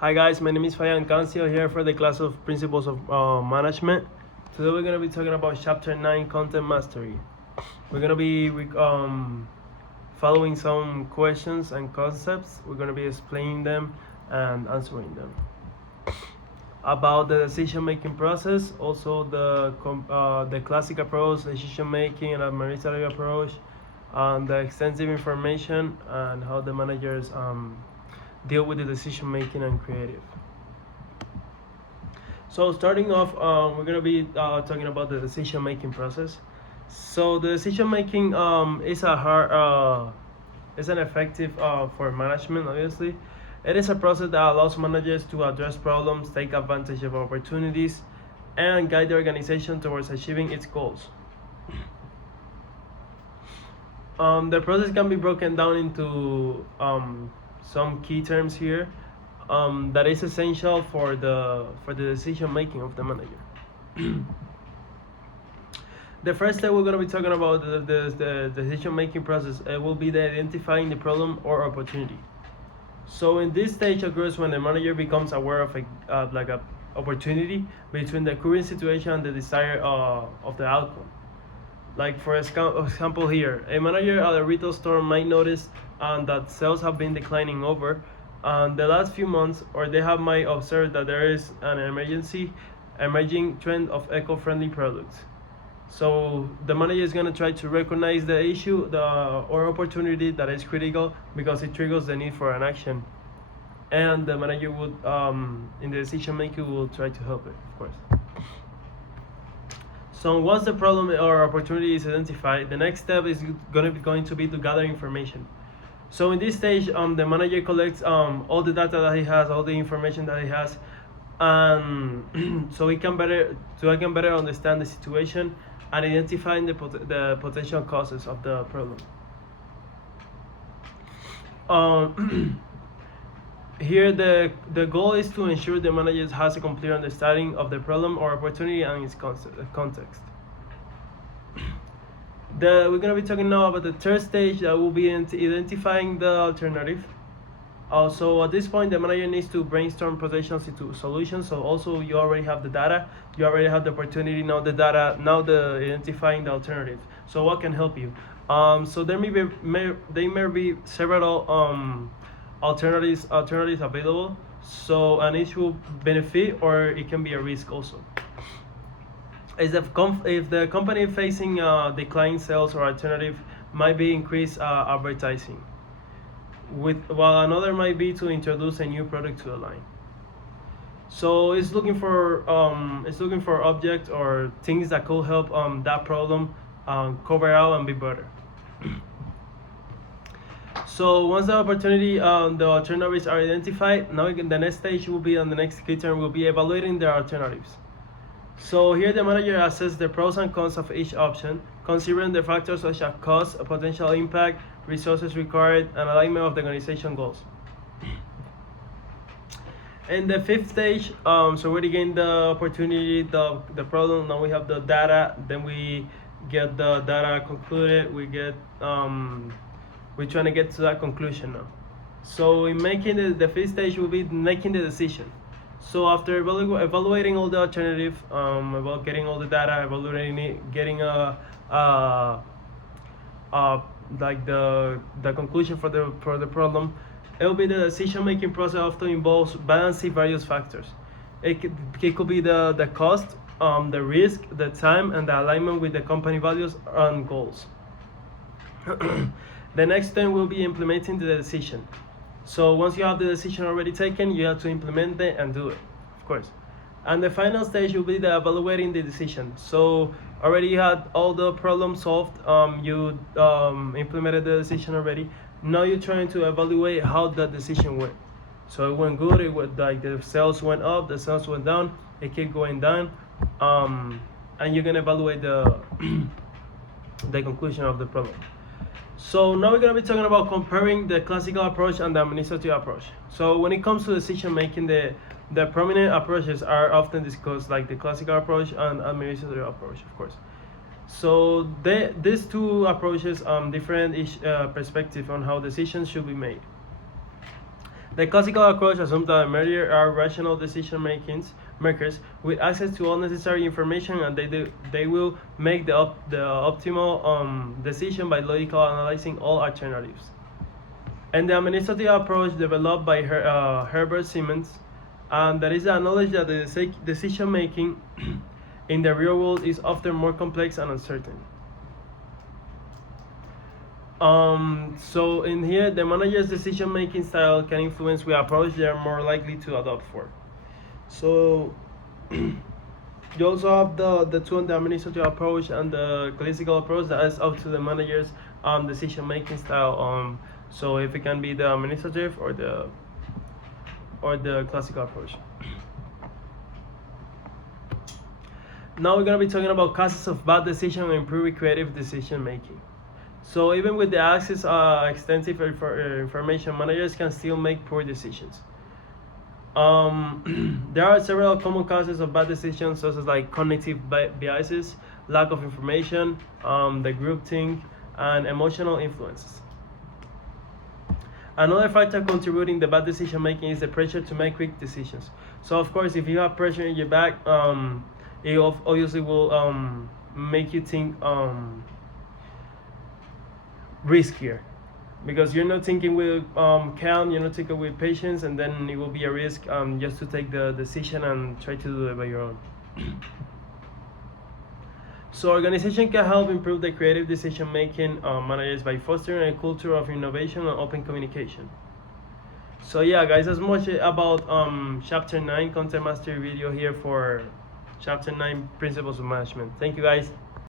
Hi guys, my name is Fayan Cancio here for the class of Principles of Management. Today we're going to be talking about Chapter 9, Content Mastery. We're going to be following some questions and concepts. We're going to be explaining them and answering them. About the decision-making process, also the classic approach, decision-making and administrative approach, and the extensive information and how the managers deal with the decision-making and creative. So starting off, we're gonna be talking about the decision-making process. So the decision-making is is an effective for management. Obviously, it is a process that allows managers to address problems, take advantage of opportunities, and guide the organization towards achieving its goals. The process can be broken down into some key terms here that is essential for the decision making of the manager. The first step we're going to be talking about the decision making process will be the identifying the problem or opportunity. So in this stage occurs when the manager becomes aware of a opportunity between the current situation and the desire of the outcome. Like for example here, a manager at a retail store might notice that sales have been declining over the last few months, or they might observe that there is an emerging trend of eco-friendly products. So the manager is going to try to recognize the issue or opportunity that is critical because it triggers the need for an action, and the manager would in the decision making will try to help it, of course. So once the problem or opportunity is identified, the next step is going to be to gather information. So in this stage, the manager collects all the data that he has, all the information that he has, so I can better understand the situation and identifying the potential causes of the problem. Here, the goal is to ensure the manager has a complete understanding of the problem or opportunity and its context. We're going to be talking now about the third stage that will be identifying the alternative. Also, at this point, the manager needs to brainstorm potentials into solutions. So also, you already have the data, you already have the opportunity, now the data, now the identifying the alternative. So what can help you? So there may be several alternatives available. So and each will benefit or it can be a risk also. Is if the company facing declining sales, or alternative might be increased advertising, while another might be to introduce a new product to the line. So it's looking for objects or things that could help that problem cover out and be better. So once the opportunity, the alternatives are identified, now the next stage will be on the next key term will be evaluating the alternatives. So here the manager assesses the pros and cons of each option, considering the factors such as cost, potential impact, resources required, and alignment of the organization goals. In the fifth stage, so we gain the opportunity, the problem. Now we have the data. Then we get the data concluded. We're trying to get to that conclusion now. So in making the fifth stage will be making the decision. So after evaluating all the alternative, about getting all the data, evaluating it, getting like the conclusion for the problem, it will be the decision making process often involves balancing various factors. It could be the cost, the risk, the time, and the alignment with the company values and goals. The next thing will be implementing the decision. So once you have the decision already taken, you have to implement it and do it, of course. And the final stage will be the evaluating the decision. So already you had all the problems solved, you implemented the decision already. Now you're trying to evaluate how that decision went. So it went good, it went like the sales went up, the sales went down, it kept going down, and you're gonna evaluate the the conclusion of the problem. So now we're going to be talking about comparing the classical approach and the administrative approach. So when it comes to decision making, the prominent approaches are often discussed, like the classical approach and administrative approach, of course. So these two approaches different each perspective on how decisions should be made. The classical approach assumes that managers are rational decision makers with access to all necessary information, and they will make the optimal decision by logically analyzing all alternatives. And the administrative approach developed by Herbert Simmons, and that is the knowledge that the decision making in the real world is often more complex and uncertain. So in here, the manager's decision-making style can influence which approach they are more likely to adopt for. So you also have the two, the administrative approach and the classical approach. That is up to the manager's decision-making style. So if it can be the administrative or the classical approach. Now we're gonna be talking about causes of bad decision and improving creative decision making. So even with the access extensive information, managers can still make poor decisions. There are several common causes of bad decisions, such as like cognitive biases, lack of information, the groupthink, and emotional influences. Another factor contributing to bad decision making is the pressure to make quick decisions. So of course, if you have pressure in your back, it obviously will make you think riskier, because you're not thinking with calm, you're not thinking with patience, and then it will be a risk just to take the decision and try to do it by your own. So organization can help improve the creative decision making managers by fostering a culture of innovation and open communication. So yeah guys, that's much about chapter 9 content mastery video here for chapter 9 principles of management. Thank you guys.